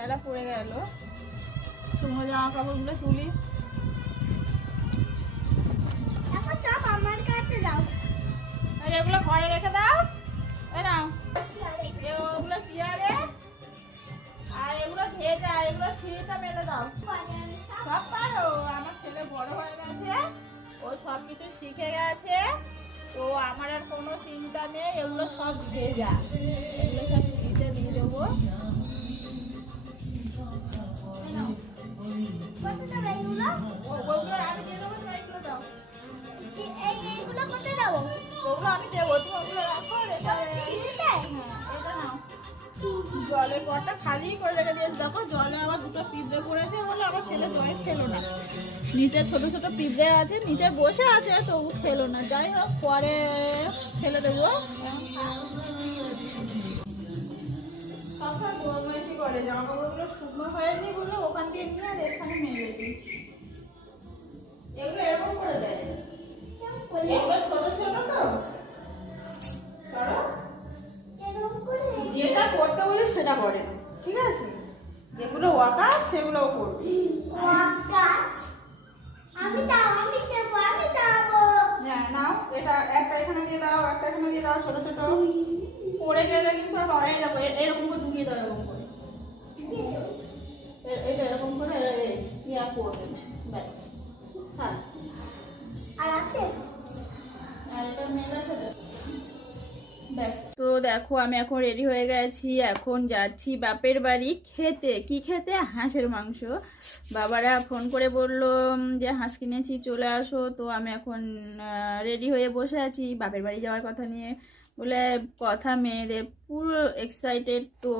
বেলা পড়ে গেল, শুকনো জামা কাপড়গুলো তুলি। আমার কাছে দাও, এগুলো ঘরে রেখে দাও। নাও ওগুলো চেয়ারে, আর এগুলো ভেজা, এগুলো সিঁড়িটা মেলে দাও। সব পারো, আমার ছেলে বড় হয়ে গেছে, ও সব কিছু শিখে গেছে, তো আমার আর কোনো চিন্তা নেই। এগুলো সব ভেজা, এগুলো সব সিঁড়িতে দিয়ে দেবো। ওগুলো আমি দিয়ে দেবো, তুমি এগুলো দাও। এইগুলো কোথায় দেবো? ওগুলো আমি দেবো, তুমি ওগুলো রাখো। এটা নাও। জলের পরটা খালি করে রেখে দিয়েছি। দেখো জলে আবার দুটো পিঁপড়ে পড়েছে বলে আমার ছেলে জল খেলো না। নিচে ছোট ছোট পিঁপড়ে আছে, নিচে বসে আছে, তবু খেলো না। যাই হোক, পরে ফেলে দেবো। করে জামা কাপড়গুলো শুকনো হয়নি বলে ওখান দিয়ে নিয়ে আর এখানে মেলে দিই। এগুলো এরকম করে দেয়, এগুলো ছোট ছোট তো, যেটা করতে বলে সেটা করে, ঠিক আছে? যেগুলো ওয়াকার সেগুলো করবে। হ্যাঁ নাও, এটা একটা এখানে দিয়ে দাও, একটা এখানে দিয়ে দাও, ছোট ছোট পড়ে গেলে কিন্তু আর হয় যাবে। এরকম করে ঢুকিয়ে দাও, এরকম করে, এটা এরকম করে ইয়া করবে, ব্যাস। হ্যাঁ, আর আছে, আর এটা মেলা সেটা। তো দেখো, আমি এখন রেডি হয়ে গেছি, এখন যাচ্ছি বাপের বাড়ি খেতে। কি খেতে? হাঁসের মাংস। বাবারা ফোন করে বললো যে হাঁস কিনেছি, চলে আসো। তো আমি এখন রেডি হয়ে বসে আছি বাপের বাড়ি যাওয়ার কথা নিয়ে বলে কথা। মেয়েদের পুরো এক্সাইটেড, তো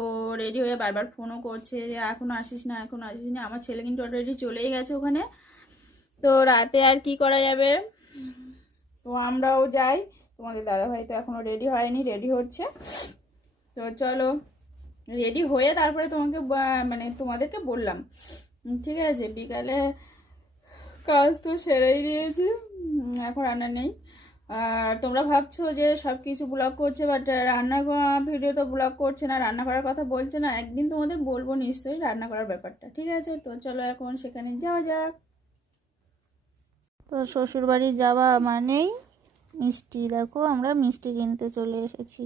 রেডি হয়ে বারবার ফোনও করছে যে এখনো আসিস না, এখনো আসিস না। আমার ছেলে কিন্তু অলরেডি চলেই গেছে ওখানে। তো রাতে আর কি করা যাবে, তো আমরাও যাই। তোমাদের দাদাভাই তো এখনো রেডি হয়নি, রেডি হচ্ছে। তো চলো, রেডি হয়ে তারপরে তোমাকে মানে তোমাদেরকে বললাম, ঠিক আছে? বিকালে কাজ তো সেরেই দিয়েছি, এখন রান্না নেই। আর তোমরা ভাবছো যে সব কিছু ব্লগ করছে, বাট রান্না ভিডিও তো ব্লগ করছে না, রান্না করার কথা বলছে না। একদিন তোমাদের বলবো নিশ্চয়ই রান্না করার ব্যাপারটা, ঠিক আছে? তো চলো এখন সেখানে যাওয়া যাক। তো শ্বশুরবাড়ি যাওয়া মানেই মিষ্টি। দেখো, আমরা মিষ্টি কিনতে চলে এসেছি।